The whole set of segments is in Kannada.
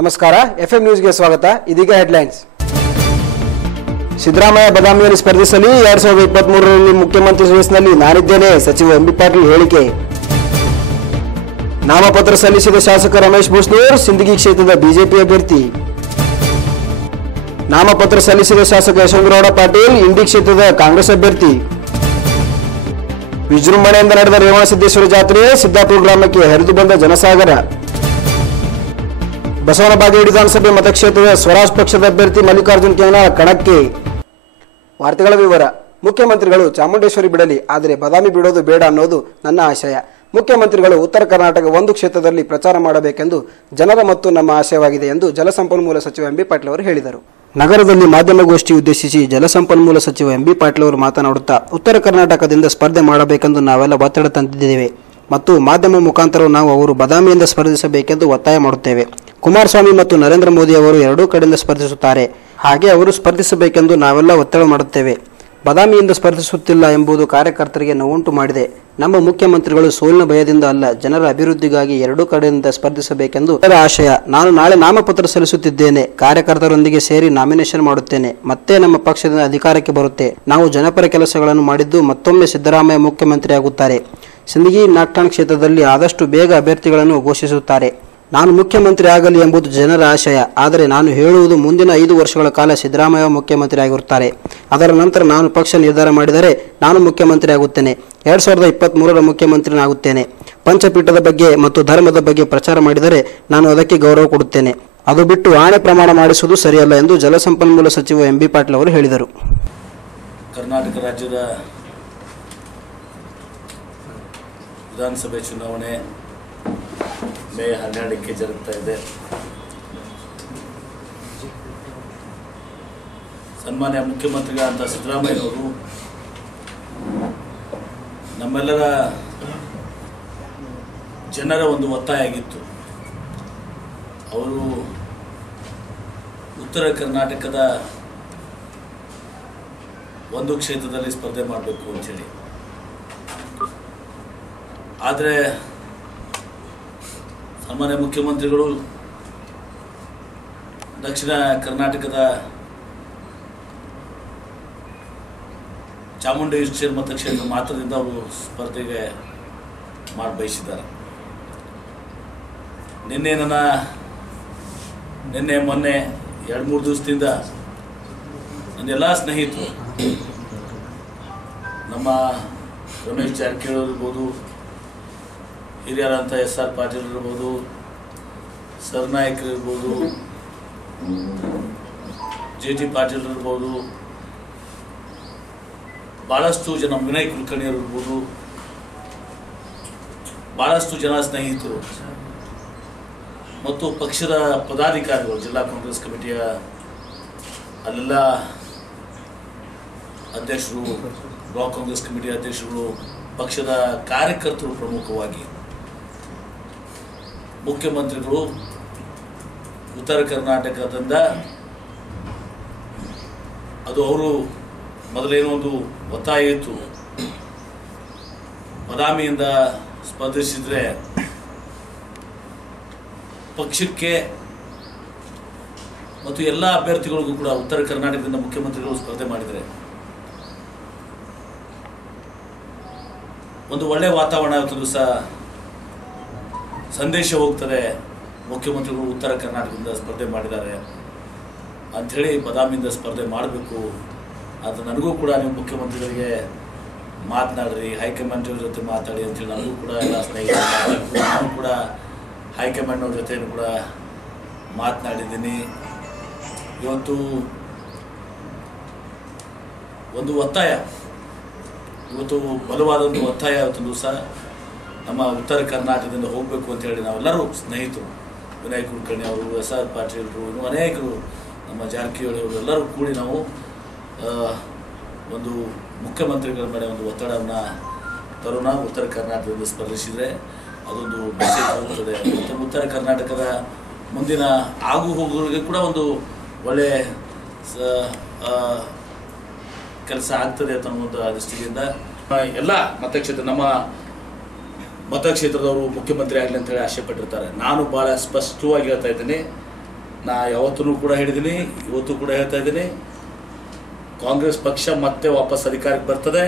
ನಮಸ್ಕಾರ, ಎಫ್ಎಂ ನ್ಯೂಸ್ಗೆ ಸ್ವಾಗತ. ಇದೀಗ ಹೆಡ್ಲೈನ್ಸ್. ಸಿದ್ದರಾಮಯ್ಯ ಬದಾಮಿಯಲ್ಲಿ ಸ್ಪರ್ಧಿಸಲಿ. ಎರಡ್ ಸಾವಿರದ ಇಪ್ಪತ್ತ್ ಮೂರರಲ್ಲಿ ಮುಖ್ಯಮಂತ್ರಿ ರೇಸ್ನಲ್ಲಿ ನಾನಿದ್ದೇನೆ, ಸಚಿವ ಎಂಬಿ ಪಾಟೀಲ್ ಹೇಳಿಕೆ. ನಾಮಪತ್ರ ಸಲ್ಲಿಸಿದ ಶಾಸಕ ರಮೇಶ್ ಬೂಸ್ನೂರ್ ಸಿಂದಗಿ ಕ್ಷೇತ್ರದ ಬಿಜೆಪಿ ಅಭ್ಯರ್ಥಿ. ನಾಮಪತ್ರ ಸಲ್ಲಿಸಿದ ಶಾಸಕ ಯಶವಂತಗೌಡ ಪಾಟೀಲ್, ಇಂಡಿ ಕ್ಷೇತ್ರದ ಕಾಂಗ್ರೆಸ್ ಅಭ್ಯರ್ಥಿ. ವಿಜೃಂಭಣೆಯಿಂದ ನಡೆದ ರೇವಣಸಿದ್ದೇಶ್ವರ ಜಾತ್ರೆ, ಸಿದ್ದಾಪುರ ಗ್ರಾಮಕ್ಕೆ ಹರಿದು ಬಂದ ಜನಸಾಗರ. ಬಸವನಬಾಗೇವಾಡಿ ವಿಧಾನಸಭೆ ಮತಕ್ಷೇತ್ರದ ಸ್ವರಾಜ್ ಪಕ್ಷದ ಅಭ್ಯರ್ಥಿ ಮಲ್ಲಿಕಾರ್ಜುನ್ ಕೇವಲ ಕಣಕ್ಕೆ. ವಾರ್ತೆಗಳ ವಿವರ. ಮುಖ್ಯಮಂತ್ರಿಗಳು ಚಾಮುಂಡೇಶ್ವರಿ ಬಿಡಲಿ, ಆದರೆ ಬದಾಮಿ ಬಿಡೋದು ಬೇಡ ಅನ್ನೋದು ನನ್ನ ಆಶಯ. ಮುಖ್ಯಮಂತ್ರಿಗಳು ಉತ್ತರ ಕರ್ನಾಟಕ ಒಂದು ಕ್ಷೇತ್ರದಲ್ಲಿ ಪ್ರಚಾರ ಮಾಡಬೇಕೆಂದು ಜನರ ಮತ್ತು ನಮ್ಮ ಆಶಯವಾಗಿದೆ ಎಂದು ಜಲಸಂಪನ್ಮೂಲ ಸಚಿವ ಎಂಬಿ ಪಾಟೀಲ್ ಅವರು ಹೇಳಿದರು. ನಗರದಲ್ಲಿ ಮಾಧ್ಯಮಗೋಷ್ಠಿ ಉದ್ದೇಶಿಸಿ ಜಲಸಂಪನ್ಮೂಲ ಸಚಿವ ಎಂಬಿ ಪಾಟೀಲ್ ಅವರು ಮಾತನಾಡುತ್ತಾ, ಉತ್ತರ ಕರ್ನಾಟಕದಿಂದ ಸ್ಪರ್ಧೆ ಮಾಡಬೇಕೆಂದು ನಾವೆಲ್ಲ ಒತ್ತಡ ತಂದಿದ್ದೇವೆ. ಮತ್ತು ಮಾಧ್ಯಮ ಮುಖಾಂತರ ನಾವು ಅವರು ಬದಾಮಿಯಿಂದ ಸ್ಪರ್ಧಿಸಬೇಕೆಂದು ಒತ್ತಾಯ ಮಾಡುತ್ತೇವೆ. ಕುಮಾರಸ್ವಾಮಿ ಮತ್ತು ನರೇಂದ್ರ ಮೋದಿ ಅವರು ಎರಡೂ ಕಡೆಯಿಂದ ಸ್ಪರ್ಧಿಸುತ್ತಾರೆ. ಹಾಗೆ ಅವರು ಸ್ಪರ್ಧಿಸಬೇಕೆಂದು ನಾವೆಲ್ಲ ಒತ್ತಡ ಮಾಡುತ್ತೇವೆ. ಬದಾಮಿಯಿಂದ ಸ್ಪರ್ಧಿಸುತ್ತಿಲ್ಲ ಎಂಬುದು ಕಾರ್ಯಕರ್ತರಿಗೆ ನೋವುಂಟು ಮಾಡಿದೆ. ನಮ್ಮ ಮುಖ್ಯಮಂತ್ರಿಗಳು ಸೋಲಿನ ಭಯದಿಂದ ಅಲ್ಲ, ಜನರ ಅಭಿವೃದ್ಧಿಗಾಗಿ ಎರಡೂ ಕಡೆಯಿಂದ ಸ್ಪರ್ಧಿಸಬೇಕೆಂದು ಅವರ ಆಶಯ. ನಾನು ನಾಳೆ ನಾಮಪತ್ರ ಸಲ್ಲಿಸುತ್ತಿದ್ದೇನೆ. ಕಾರ್ಯಕರ್ತರೊಂದಿಗೆ ಸೇರಿ ನಾಮಿನೇಷನ್ ಮಾಡುತ್ತೇನೆ. ಮತ್ತೆ ನಮ್ಮ ಪಕ್ಷದಿಂದ ಅಧಿಕಾರಕ್ಕೆ ಬರುತ್ತೆ. ನಾವು ಜನಪರ ಕೆಲಸಗಳನ್ನು ಮಾಡಿದ್ದು ಮತ್ತೊಮ್ಮೆ ಸಿದ್ದರಾಮಯ್ಯ ಮುಖ್ಯಮಂತ್ರಿ ಆಗುತ್ತಾರೆ ಸಿಂದಗಿ ನಾಗ್ಠಾಣ್ ಕ್ಷೇತ್ರದಲ್ಲಿ ಆದಷ್ಟು ಬೇಗ ಅಭ್ಯರ್ಥಿಗಳನ್ನು ಘೋಷಿಸುತ್ತಾರೆ. ನಾನು ಮುಖ್ಯಮಂತ್ರಿ ಆಗಲಿ ಎಂಬುದು ಜನರ ಆಶಯ. ಆದರೆ ನಾನು ಹೇಳುವುದು ಮುಂದಿನ ಐದು ವರ್ಷಗಳ ಕಾಲ ಸಿದ್ದರಾಮಯ್ಯ ಮುಖ್ಯಮಂತ್ರಿ ಆಗಿರುತ್ತಾರೆ ಅದರ ನಂತರ ನಾನು ಪಕ್ಷ ನಿರ್ಧಾರ ಮಾಡಿದರೆ ನಾನು ಮುಖ್ಯಮಂತ್ರಿ ಆಗುತ್ತೇನೆ ಎರಡ್ ಸಾವಿರದ ಇಪ್ಪತ್ತ್ ಮೂರರ ಮುಖ್ಯಮಂತ್ರಿನಾಗುತ್ತೇನೆ ಪಂಚಪೀಠದ ಬಗ್ಗೆ ಮತ್ತು ಧರ್ಮದ ಬಗ್ಗೆ ಪ್ರಚಾರ ಮಾಡಿದರೆ ನಾನು ಅದಕ್ಕೆ ಗೌರವ ಕೊಡುತ್ತೇನೆ. ಅದು ಬಿಟ್ಟು ಆಣೆ ಪ್ರಮಾಣ ಮಾಡಿಸುವುದು ಸರಿಯಲ್ಲ ಎಂದು ಜಲಸಂಪನ್ಮೂಲ ಸಚಿವ ಎಂಬಿ ಪಾಟೀಲ್ ಅವರು ಹೇಳಿದರು. ಕರ್ನಾಟಕ ರಾಜ್ಯದ ವಿಧಾನಸಭೆ ಚುನಾವಣೆ ಮೇ ಹನ್ನೆರಡಕ್ಕೆ ಜರುಗ್ತಾ ಇದೆ. ಸನ್ಮಾನ್ಯ ಮುಖ್ಯಮಂತ್ರಿಗಳಂತ ಸಿದ್ದರಾಮಯ್ಯನವರು ನಮ್ಮೆಲ್ಲರ ಜನರ ಒಂದು ಒತ್ತಾಯ ಆಗಿತ್ತು. ಅವರು ಉತ್ತರ ಕರ್ನಾಟಕದ ಒಂದು ಕ್ಷೇತ್ರದಲ್ಲಿ ಸ್ಪರ್ಧೆ ಮಾಡಬೇಕು ಅಂತೇಳಿ. ಆದರೆ ಸಾಮಾನ್ಯ ಮುಖ್ಯಮಂತ್ರಿಗಳು ದಕ್ಷಿಣ ಕರ್ನಾಟಕದ ಚಾಮುಂಡೇಶ್ವರಿ ಮತಕ್ಷೇತ್ರ ಮಾತ್ರದಿಂದ ಅವರು ಸ್ಪರ್ಧೆಗೆ ಮಾಡಿ ಬಯಸಿದ್ದಾರೆ. ನಿನ್ನೆ ನನ್ನ ನಿನ್ನೆ ಮೊನ್ನೆ ಎರಡು ಮೂರು ದಿವಸದಿಂದ ನನ್ನ ಎಲ್ಲ ಸ್ನೇಹಿತರು ನಮ್ಮ ರಮೇಶ್ ಜಾರಕಿಹೊಳಿ ಇರ್ಬೋದು ಹಿರಿಯರಂಥ ಎಸ್ ಆರ್ ಪಾಟೀಲ್ ಇರ್ಬೋದು ಸರ್ನಾಯಕರು ಇರ್ಬೋದು, ಜೆ ಟಿ ಪಾಟೀಲ್ ಇರ್ಬೋದು ಭಾಳಷ್ಟು ಜನ ವಿನಯ್ ಕುಲಕರ್ಣಿಯರು ಇರ್ಬೋದು ಭಾಳಷ್ಟು ಜನ ಸ್ನೇಹಿತರು. ಮತ್ತು ಪಕ್ಷದ ಪದಾಧಿಕಾರಿಗಳು, ಜಿಲ್ಲಾ ಕಾಂಗ್ರೆಸ್ ಕಮಿಟಿಯ ಅಲ್ಲೆಲ್ಲ ಅಧ್ಯಕ್ಷರು, ಬ್ಲಾಕ್ ಕಾಂಗ್ರೆಸ್ ಕಮಿಟಿ ಅಧ್ಯಕ್ಷರು, ಪಕ್ಷದ ಕಾರ್ಯಕರ್ತರು ಪ್ರಮುಖವಾಗಿ. ಮುಖ್ಯಮಂತ್ರಿಗಳು ಉತ್ತರ ಕರ್ನಾಟಕದಿಂದ ಅದು ಅವರು ಮೊದಲೇನೋ ಒಂದು ಒತ್ತಾಯ ಇತ್ತು. ಬದಾಮಿಯಿಂದ ಸ್ಪರ್ಧಿಸಿದರೆ ಪಕ್ಷಕ್ಕೆ ಮತ್ತು ಎಲ್ಲ ಅಭ್ಯರ್ಥಿಗಳಿಗೂ ಕೂಡ ಉತ್ತರ ಕರ್ನಾಟಕದಿಂದ ಮುಖ್ಯಮಂತ್ರಿಗಳು ಸ್ಪರ್ಧೆ ಮಾಡಿದರೆ. ಒಂದು ಒಳ್ಳೆಯ ವಾತಾವರಣ ಇವತ್ತು ದಿವಸ ಸಂದೇಶ ಹೋಗ್ತದೆ. ಮುಖ್ಯಮಂತ್ರಿಗಳು ಉತ್ತರ ಕರ್ನಾಟಕದಿಂದ ಸ್ಪರ್ಧೆ ಮಾಡಿದ್ದಾರೆ. ಅಂಥೇಳಿ ಬದಾಮಿಯಿಂದ ಸ್ಪರ್ಧೆ ಮಾಡಬೇಕು. ಅದು ನನಗೂ ಕೂಡ ನೀವು ಮುಖ್ಯಮಂತ್ರಿಗಳಿಗೆ ಮಾತನಾಡ್ರಿ. ಹೈಕಮಾಂಡ್ ಅವ್ರ ಜೊತೆ ಮಾತಾಡಿ ಅಂತೇಳಿ ನನಗೂ ಕೂಡ ಎಲ್ಲ ಸ್ನೇಹಿತರು. ನಾನು ಕೂಡ ಹೈಕಮಾಂಡ್ ಅವ್ರ ಜೊತೆ ಕೂಡ ಮಾತನಾಡಿದ್ದೀನಿ. ಇವತ್ತು ಒಂದು ಒತ್ತಾಯ. ಇವತ್ತು ಬಲವಾದ ಒಂದು ಒತ್ತಾಯ ಇವತ್ತು ದಿವಸ. ನಮ್ಮ ಉತ್ತರ ಕರ್ನಾಟಕದಿಂದ ಹೋಗಬೇಕು ಅಂತ ಹೇಳಿ ನಾವೆಲ್ಲರೂ ಸ್ನೇಹಿತರು. ವಿನಯ್ ಕುಲಕರ್ಣಿ ಅವರು ಎಸ್ ಆರ್ ಪಾಟೀಲ್ರು ಇನ್ನು ಅನೇಕರು ನಮ್ಮ ಜಾರಕಿಹೊಳಿ ಅವರು ಎಲ್ಲರೂ ಕೂಡಿ ನಾವು ಒಂದು ಮುಖ್ಯಮಂತ್ರಿಗಳ ಮೇಲೆ ಒಂದು ಒತ್ತಡವನ್ನು ತರುಣ ಉತ್ತರ ಕರ್ನಾಟಕದಿಂದ ಸ್ಪರ್ಧಿಸಿದರೆ ಅದೊಂದು ಮೆಸೇಜ್ ಮತ್ತು ಉತ್ತರ ಕರ್ನಾಟಕದ ಮುಂದಿನ ಆಗು ಹೋಗುಗಳಿಗೆ ಕೂಡ ಒಂದು ಒಳ್ಳೆಯ ಕೆಲಸ ಆಗ್ತದೆ ಅಂತ ಒಂದು ದೃಷ್ಟಿಯಿಂದ ಎಲ್ಲ ಮತಕ್ಷೇತ್ರ, ನಮ್ಮ ಮತಕ್ಷೇತ್ರದವರು ಮುಖ್ಯಮಂತ್ರಿ ಆಗಲಿ ಅಂತ ಹೇಳಿ ಆಶೆ ಪಟ್ಟಿರ್ತಾರೆ. ನಾನು ಭಾಳ ಸ್ಪಷ್ಟವಾಗಿ ಹೇಳ್ತಾ ಇದ್ದೀನಿ. ನಾ ಯಾವತ್ತೂ ಕೂಡ ಹೇಳಿದ್ದೀನಿ ಇವತ್ತು ಕೂಡ ಹೇಳ್ತಾ ಇದ್ದೀನಿ. ಕಾಂಗ್ರೆಸ್ ಪಕ್ಷ ಮತ್ತೆ ವಾಪಸ್ ಅಧಿಕಾರಕ್ಕೆ ಬರ್ತದೆ.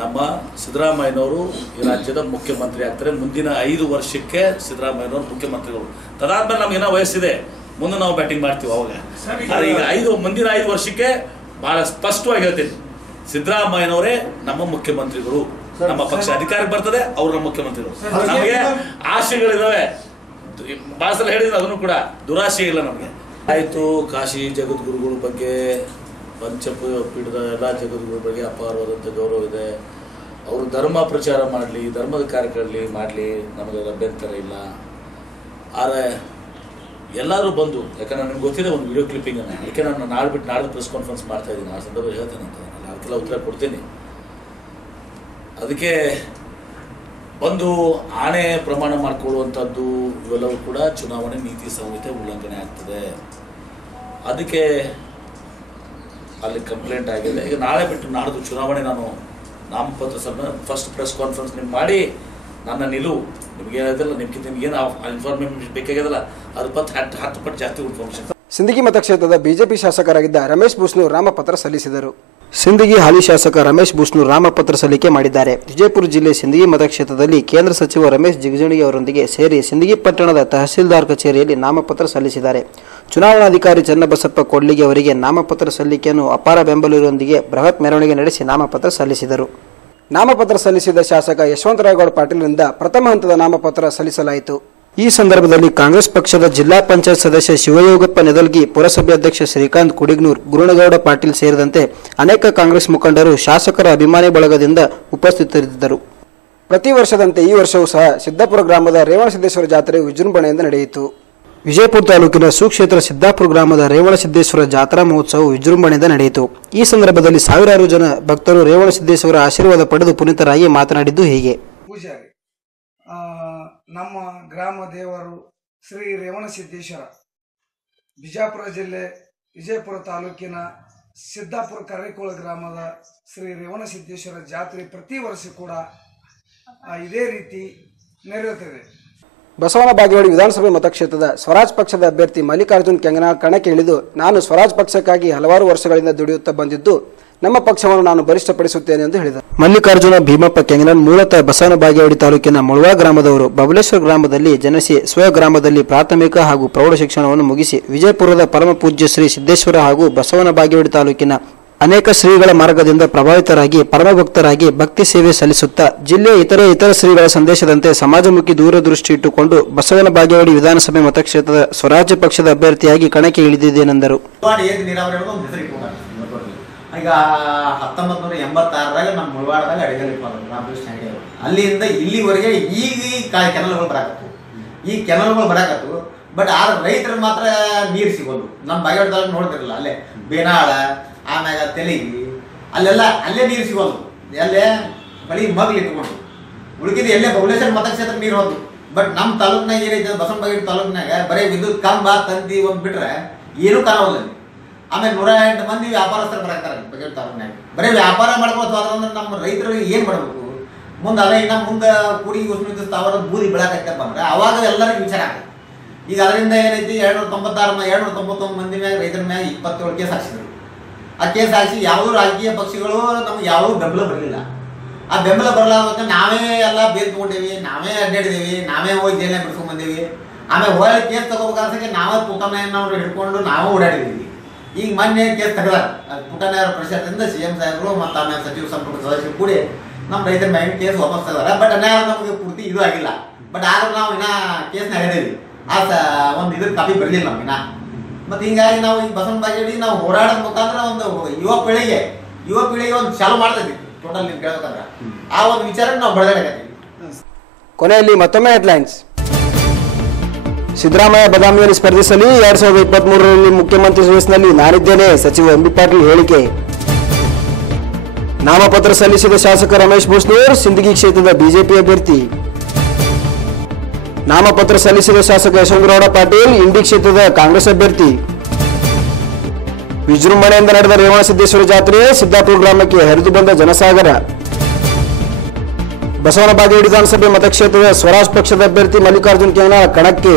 ನಮ್ಮ ಸಿದ್ದರಾಮಯ್ಯನವರು ಈ ರಾಜ್ಯದ ಮುಖ್ಯಮಂತ್ರಿ ಆಗ್ತಾರೆ. ಮುಂದಿನ ಐದು ವರ್ಷಕ್ಕೆ ಸಿದ್ದರಾಮಯ್ಯನವರು ಮುಖ್ಯಮಂತ್ರಿಗಳು. ತದಾದ್ಮೇಲೆ ನಮಗೇನೋ ವಯಸ್ಸಿದೆ. ಮುಂದೆ ನಾವು ಬ್ಯಾಟಿಂಗ್ ಮಾಡ್ತೀವಿ ಅವಾಗ. ಆದರೆ ಈಗ ಐದು ಮುಂದಿನ ಐದು ವರ್ಷಕ್ಕೆ ಬಹಳ ಸ್ಪಷ್ಟವಾಗಿ ಹೇಳ್ತೀನಿ. ಸಿದ್ದರಾಮಯ್ಯನವರೇ ನಮ್ಮ ಮುಖ್ಯಮಂತ್ರಿಗಳು. ನಮ್ಮ ಪಕ್ಷ ಅಧಿಕಾರಕ್ಕೆ ಬರ್ತದೆ ಅವ್ರು ನಮ್ಮ ಮುಖ್ಯಮಂತ್ರಿಗಳು. ನಮಗೆ ಆಶೆಗಳಿದಾವೆ. ಭಾಳ ಸಲ ಹೇಳಿದ್ರೆ ಅದನ್ನು ಕೂಡ ದುರಾಶೆ ಇಲ್ಲ ನಮಗೆ. ಆಯ್ತು ಕಾಶಿ ಜಗದ್ಗುರುಗಳ ಬಗ್ಗೆ ಪಂಚಪೀಠದ ಎಲ್ಲ ಜಗದ್ಗುರುಗಳ ಬಗ್ಗೆ ಅಪಾರವಾದಂಥ ಗೌರವ ಇದೆ. ಅವರು ಧರ್ಮ ಪ್ರಚಾರ ಮಾಡಲಿ ಧರ್ಮದ ಕಾರ್ಯಗಳಲ್ಲಿ ಮಾಡಲಿ ನಮಗೆ ಅಭ್ಯಂತರ ಇಲ್ಲ. ಆದರೆ ಎಲ್ಲರೂ ಬಂದು ಯಾಕಂದ್ರೆ ನನಗೆ ಗೊತ್ತಿದೆ ಒಂದು ವಿಡಿಯೋ ಕ್ಲಿಪ್ಪಿಂಗನ್ನು ಯಾಕೆ ಅದಕ್ಕೆ ನಾನು ನಾಳೆ ಬಿಟ್ಟು ನಾಳೆ ಪ್ರೆಸ್ ಕಾನ್ಫರೆನ್ಸ್ ಮಾಡ್ತಾ ಇದ್ದೀನಿ. ಆ ಸಂದರ್ಭ ಹೇಳ್ತೇನೆ ಅಂತ. ನಾನು ಅದಕ್ಕೆಲ್ಲ ಉತ್ತರ ಕೊಡ್ತೀನಿ. ಅದಕ್ಕೆ ಒಂದು ಆಣೆ ಪ್ರಮಾಣ ಮಾಡಿಕೊಳ್ಳುವಂಥದ್ದು ಇವೆಲ್ಲವೂ ಕೂಡ ಚುನಾವಣೆ ನೀತಿ ಸಂಹಿತೆ ಉಲ್ಲಂಘನೆ ಆಗ್ತದೆ. ಅದಕ್ಕೆ ಅಲ್ಲಿ ಕಂಪ್ಲೇಂಟ್ ಆಗಿದೆ. ಈಗ ನಾಳೆ ಬಿಟ್ಟು ನಾಡ್ದು ಚುನಾವಣೆ ನಾನು ನಾಮಪತ್ರ ಸಮ ಫಸ್ಟ್ ಪ್ರೆಸ್ ಕಾನ್ಫರೆನ್ಸ್ ನಿಮ್ಗೆ ಮಾಡಿ, ನನ್ನ ನಿಲುವು ನಿಮ್ಗೆ ಏನಾಯ್ತಲ್ಲ ನಿಮ್ಗೆ ನಿಮ್ಗೇನು ಇನ್ಫಾರ್ಮೇಷನ್ ಬೇಕಾಗಿದೆಲ್ಲ ಅದ್ರ ಪತ್ತು ಹತ್ತು ಹತ್ತು ಪಟ್ಟು ಜಾಸ್ತಿ ಇನ್ಫಾರ್ಮೇಷನ್ ಸಿಂದಗಿ ಮತಕ್ಷೇತ್ರದ ಬಿಜೆಪಿ ಶಾಸಕರಾಗಿದ್ದ ರಮೇಶ್ ಬೂಸ್ನೂರ್ ನಾಮಪತ್ರ ಸಲ್ಲಿಸಿದರು. ಸಿಂದಗಿ ಹಾಲಿ ಶಾಸಕ ರಮೇಶ್ ಬೂಸ್ನೂರ್ ನಾಮಪತ್ರ ಸಲ್ಲಿಕೆ ಮಾಡಿದ್ದಾರೆ. ವಿಜಯಪುರ ಜಿಲ್ಲೆ ಸಿಂದಗಿ ಮತಕ್ಷೇತ್ರದಲ್ಲಿ ಕೇಂದ್ರ ಸಚಿವ ರಮೇಶ್ ಜಿಗಜಿಣಗಿ ಅವರೊಂದಿಗೆ ಸೇರಿ ಸಿಂದಗಿ ಪಟ್ಟಣದ ತಹಸೀಲ್ದಾರ್ ಕಚೇರಿಯಲ್ಲಿ ನಾಮಪತ್ರ ಸಲ್ಲಿಸಿದ್ದಾರೆ. ಚುನಾವಣಾಧಿಕಾರಿ ಚನ್ನಬಸಪ್ಪ ಕೊಡ್ಲಿಗೆ ಅವರಿಗೆ ನಾಮಪತ್ರ ಸಲ್ಲಿಕೆಯನ್ನು ಅಪಾರ ಬೆಂಬಲಿಗರೊಂದಿಗೆ ಬೃಹತ್ ಮೆರವಣಿಗೆ ನಡೆಸಿ ನಾಮಪತ್ರ ಸಲ್ಲಿಸಿದರು. ನಾಮಪತ್ರ ಸಲ್ಲಿಸಿದ ಶಾಸಕ ಯಶವಂತರಾಯಗೌಡ ಪಾಟೀಲ್ರಿಂದ ಪ್ರಥಮ ಹಂತದ ನಾಮಪತ್ರ ಸಲ್ಲಿಸಲಾಯಿತು. ಈ ಸಂದರ್ಭದಲ್ಲಿ ಕಾಂಗ್ರೆಸ್ ಪಕ್ಷದ ಜಿಲ್ಲಾ ಪಂಚಾಯತ್ ಸದಸ್ಯ ಶಿವಯೋಗಪ್ಪ ನೆದಲ್ಗಿ, ಪುರಸಭೆ ಅಧ್ಯಕ್ಷ ಶ್ರೀಕಾಂತ್ ಕುಡಿಗ್ನೂರ್, ಗುರುಣಗೌಡ ಪಾಟೀಲ್ ಸೇರಿದಂತೆ ಅನೇಕ ಕಾಂಗ್ರೆಸ್ ಮುಖಂಡರು ಶಾಸಕರ ಅಭಿಮಾನಿ ಬಳಗದಿಂದ ಉಪಸ್ಥಿತರಿದ್ದರು. ಪ್ರತಿ ವರ್ಷದಂತೆ ಈ ವರ್ಷವೂ ಸಹ ಸಿದ್ದಾಪುರ ಗ್ರಾಮದ ರೇವಣಸಿದ್ದೇಶ್ವರ ಜಾತ್ರೆ ವಿಜೃಂಭಣೆಯಿಂದ ನಡೆಯಿತು. ವಿಜಯಪುರ ತಾಲೂಕಿನ ಸುಕ್ಷೇತ್ರ ಸಿದ್ದಾಪುರ ಗ್ರಾಮದ ರೇವಣಸಿದ್ದೇಶ್ವರ ಜಾತ್ರಾ ಮಹೋತ್ಸವ ವಿಜೃಂಭಣೆಯಿಂದ ನಡೆಯಿತು. ಈ ಸಂದರ್ಭದಲ್ಲಿ ಸಾವಿರಾರು ಜನ ಭಕ್ತರು ರೇವಣಸಿದ್ದೇಶ್ವರ ಆಶೀರ್ವಾದ ಪಡೆದು ಪುನೀತರಾಗಿ ಮಾತನಾಡಿದ್ದು ಹೀಗೆ. ನಮ್ಮ ಗ್ರಾಮ ದೇವರು ಶ್ರೀ ರೇವಣಸಿದ್ದೇಶ್ವರ ಬಿಜಾಪುರ ಜಿಲ್ಲೆ ವಿಜಯಪುರ ತಾಲೂಕಿನ ಸಿದ್ದಾಪುರ ಕರೇಕೋಳ ಗ್ರಾಮದ ಶ್ರೀ ರೇವಣಸಿದ್ದೇಶ್ವರ ಜಾತ್ರೆ ಪ್ರತಿ ವರ್ಷ ಕೂಡ ಇದೇ ರೀತಿ ನೆರೆಯುತ್ತದೆ. ಬಸವನ ಬಾಗೇವಾಡಿ ವಿಧಾನಸಭೆ ಮತಕ್ಷೇತ್ರದ ಸ್ವರಾಜ್ ಪಕ್ಷದ ಅಭ್ಯರ್ಥಿ ಮಲ್ಲಿಕಾರ್ಜುನ್ ಕೆಂಗನ ಕಣಕ್ಕೆ ಇಳಿದು ನಾನು ಸ್ವರಾಜ್ ಪಕ್ಷಕ್ಕಾಗಿ ಹಲವಾರು ವರ್ಷಗಳಿಂದ ದುಡಿಯುತ್ತಾ ಬಂದಿದ್ದು ನಮ್ಮ ಪಕ್ಷವನ್ನು ನಾನು ಬಲಿಷ್ಠಪಡಿಸುತ್ತೇನೆ ಎಂದು ಹೇಳಿದರು. ಮಲ್ಲಿಕಾರ್ಜುನ ಭೀಮಪ್ಪ ಕೆಂಗನನ್ ಮೂಲತಃ ಬಸವನ ಬಾಗೇವಾಡಿ ತಾಲೂಕಿನ ಮುಳುವಾ ಗ್ರಾಮದವರು ಬಬಲೇಶ್ವರ ಗ್ರಾಮದಲ್ಲಿ ಜನಿಸಿ ಸ್ವಗ್ರಾಮದಲ್ಲಿ ಪ್ರಾಥಮಿಕ ಹಾಗೂ ಪ್ರೌಢ ಶಿಕ್ಷಣವನ್ನು ಮುಗಿಸಿ ವಿಜಯಪುರದ ಪರಮ ಪೂಜ್ಯ ಶ್ರೀ ಸಿದ್ದೇಶ್ವರ ಹಾಗೂ ಬಸವನ ಬಾಗೇವಾಡಿ ತಾಲೂಕಿನ ಅನೇಕ ಶ್ರೀಗಳ ಮಾರ್ಗದಿಂದ ಪ್ರಭಾವಿತರಾಗಿ ಪರಮಭಕ್ತರಾಗಿ ಭಕ್ತಿ ಸೇವೆ ಸಲ್ಲಿಸುತ್ತಾ ಜಿಲ್ಲೆಯ ಇತರೆ ಇತರ ಶ್ರೀಗಳ ಸಂದೇಶದಂತೆ ಸಮಾಜಮುಖಿ ದೂರದೃಷ್ಟಿ ಇಟ್ಟುಕೊಂಡು ಬಸವನ ಬಾಗೇವಾಡಿ ವಿಧಾನಸಭೆ ಮತಕ್ಷೇತ್ರದ ಸ್ವರಾಜ್ಯ ಪಕ್ಷದ ಅಭ್ಯರ್ಥಿಯಾಗಿ ಕಣಕ್ಕೆ ಇಳಿದಿದ್ದೇನೆಂದರು. ಈಗ ಹತ್ತೊಂಬತ್ ನೂರ ಎಂಬತ್ತಾರರಾಗ ನಮ್ಮ ಮುಳವಾಡದಾಗ ಅಡಿಗಲ್ಲಿ ರಾಮಕೃಷ್ಣ ಹೆಗಡೆ ಅಲ್ಲಿಂದ ಇಲ್ಲಿವರೆಗೆ ಈಗ ಈ ಕಾ- ಕೆನಲ್ಗಳು ಬರಾಕತ್ತು ಈ ಕೆನಲ್ಗಳು ಬರಾಕತ್ತು ಬಟ್ ಆ ರೈತರು ಮಾತ್ರ ನೀರು ಸಿಗೋದು. ನಮ್ಮ ಬಾಗೇವಾಡದಾಗ ನೋಡ್ತಿರಲ್ಲ, ಅಲ್ಲೇ ಬೇನಾಳ, ಆಮ್ಯಾಗ ತೆಲಿಗಿ, ಅಲ್ಲೆಲ್ಲ ಅಲ್ಲೇ ನೀರು ಸಿಗೋದು. ಅಲ್ಲೇ ಬಳಿ ಮಗ್ಲು ಇಟ್ಕೊಂಡು. ಉಳಿದಿದ್ದು ಎಲ್ಲೇ ಬಬಲೇಶ್ವರ ಮತಕ್ಷೇತ್ರ ನೀರು ಹೋದ್ರು ಬಟ್ ನಮ್ಮ ತಾಲೂಕ್ನಾಗ ಏನೈತೆ ಬಸವನ ಬಾಗೇವಾಡಿ ತಾಲೂಕ್ನಾಗ ಬರೀ ವಿದ್ಯುತ್ ಕಂಬ, ತಂತಿ ಒಂದು ಬಿಟ್ರೆ ಏನೂ ಕಾಣವಲ್ಲ ಅಲ್ಲಿ. ಆಮೇಲೆ ನೂರ ಎಂಟು ಮಂದಿ ವ್ಯಾಪಾರಸ್ಥರು ಬರಾಕ್ತಾರೆ ಬರೀ ವ್ಯಾಪಾರ ಮಾಡ್ಬೋದು ಅಂದ್ರೆ ನಮ್ಮ ರೈತರು ಏನು ಮಾಡಬೇಕು? ಮುಂದೆ ಅದೇ ಇನ್ನ ಮುಂದೆ ಕೂಡಿ ಉಷ್ಣ ಸ್ಥಾವರ ಬೂದಿ ಬೆಳಕೈತಪ್ಪ ಅಂದ್ರೆ ಅವಾಗ ಎಲ್ಲರಿಗೂ ವಿಚಾರ ಆಗುತ್ತೆ ಈಗ ಅದರಿಂದ ಏನೈತಿ? ಎರಡ್ನೂರ ತೊಂಬತ್ತಾರು ಎರಡ್ನೂರ ತೊಂಬತ್ತೊಂದು ಮಂದಿ ಮ್ಯಾಗ ರೈತರ ಮ್ಯಾಗ ಇಪ್ಪತ್ತೇಳು ಕೇಸ್ ಹಾಕ್ಸಿದ್ರು. ಆ ಕೇಸ್ ಹಾಕಿಸಿ ಯಾವುದೂ ರಾಜಕೀಯ ಪಕ್ಷಗಳು ನಮ್ಗೆ ಯಾವುದೂ ಬೆಂಬಲ ಬರಲಿಲ್ಲ. ಆ ಬೆಂಬಲ ಬರಲಾರ್ದಕ್ಕೆ ನಾವೇ ಎಲ್ಲ ಬೇರ್ ತಗೊಂಡೇವಿ, ನಾವೇ ಅಡ್ಡಾಡಿದೀವಿ, ನಾವೇ ಹೋಗಿ ಜೈಲ್ನಾಗ ಬಿಡ್ಸ್ಕೊಂಡ್ ಬಂದೇವಿ. ಆಮೇಲೆ ಹೋಗಿ ಕೇಸ್ ತಗೋಬೇಕಾದ್ರೆ ನಾವೇ ಪುಟನೆಯನ್ನವ್ರು ಹಿಡ್ಕೊಂಡು ನಾವೇ ಓಡಾಡಿದೀವಿ ಈಗ ಮೊನ್ನೆ ಕೇಸ್ ತೆಗೆದಾರ ಪುಟನೆಯವ್ರ ಪರಿಷತ್ತಿಂದ ಸಿ ಎಂ ಸಾಹೇಬರು ಮತ್ತು ಆಮೇಲೆ ಸಚಿವ ಸಂಪುಟ ಸದಸ್ಯರು ಕೂಡಿ ನಮ್ಮ ರೈತರ ಮ್ಯಾಗಿನ ಕೇಸ್ ವಾಪಸ್ ತೆಗೆದಾರ ಬಟ್ ಅನ್ಯಾಯ ನಮಗೆ ಪೂರ್ತಿ ಇದು ಆಗಿಲ್ಲ. ಬಟ್ ಆದ್ರೂ ನಾವು ಇನ್ನ ಕೇಸ್ನ ಹೇಳಿದೀವಿ ಆ ಸ, ಒಂದು ಇದ್ರ ಕಾಪಿ ಬರಲಿಲ್ಲ ನಮ್ಗೆ ಮತ್ತೆ ಹಿಂಗಾಗಿ ನಾವು ಈ ಬಸವನ ಬಾಗೇಡಿ ನಾವು ಹೋರಾಡೋದ್ ಮುಖಾಂತರ ಒಂದು ಯುವ ಪೀಳಿಗೆ ಯುವ ಪೀಳಿಗೆ ಒಂದು ಚಾಲು ಮಾಡ್ತೈತಿ ಟೋಟಲ್ ನೀವು ಕೇಳ್ಬೇಕಂದ್ರೆ. ಆ ಒಂದು ವಿಚಾರ ನಾವು ಬೆಳೆದಾಡಕತ್ತೀವಿ ಕೊನೆಯಲ್ಲಿ ಮತ್ತೊಮ್ಮೆ ಹೆಡ್ಲೈನ್ಸ್. ಸಿದ್ದರಾಮಯ್ಯ ಬದಾಮಿಯಲ್ಲಿ ಸ್ಪರ್ಧಿಸಲಿ ಎರಡ್ ಸಾವಿರದ ಇಪ್ಪತ್ತ್ ಮೂರರಲ್ಲಿ ಮುಖ್ಯಮಂತ್ರಿ ರೇಸ್ನಲ್ಲಿ ನಾನಿದ್ದೇನೆ. ಸಚಿವ ಎಂ ಬಿ ಪಾಟೀಲ್ ಹೇಳಿಕೆ. ನಾಮಪತ್ರ ಸಲ್ಲಿಸಿದ ಶಾಸಕ ರಮೇಶ್ ಬೂಸ್ನೂರ್ ಸಿಂದಗಿ ಕ್ಷೇತ್ರದ ಬಿಜೆಪಿ ಅಭ್ಯರ್ಥಿ. ನಾಮಪತ್ರ ಸಲ್ಲಿಸಿದ ಶಾಸಕ ಯಶವಂತಗೌಡ ಪಾಟೀಲ್, ಇಂಡಿ ಕ್ಷೇತ್ರದ ಕಾಂಗ್ರೆಸ್ ಅಭ್ಯರ್ಥಿ. ವಿಜೃಂಭಣೆಯಿಂದ ನಡೆದ ರೇವಣಸಿದ್ದೇಶ್ವರ ಜಾತ್ರೆ ಸಿದ್ದಾಪುರ ಗ್ರಾಮಕ್ಕೆ ಹರಿದು ಬಂದ ಜನಸಾಗರ. ಬಸವನ ಬಾಗೇವಾಡಿ ವಿಧಾನಸಭೆ ಮತಕ್ಷೇತ್ರದ ಸ್ವರಾಜ್ ಪಕ್ಷದ ಅಭ್ಯರ್ಥಿ ಮಲ್ಲಿಕಾರ್ಜುನ್ ಕೆಂಗನಾಳ್ ಕಣಕ್ಕೆ.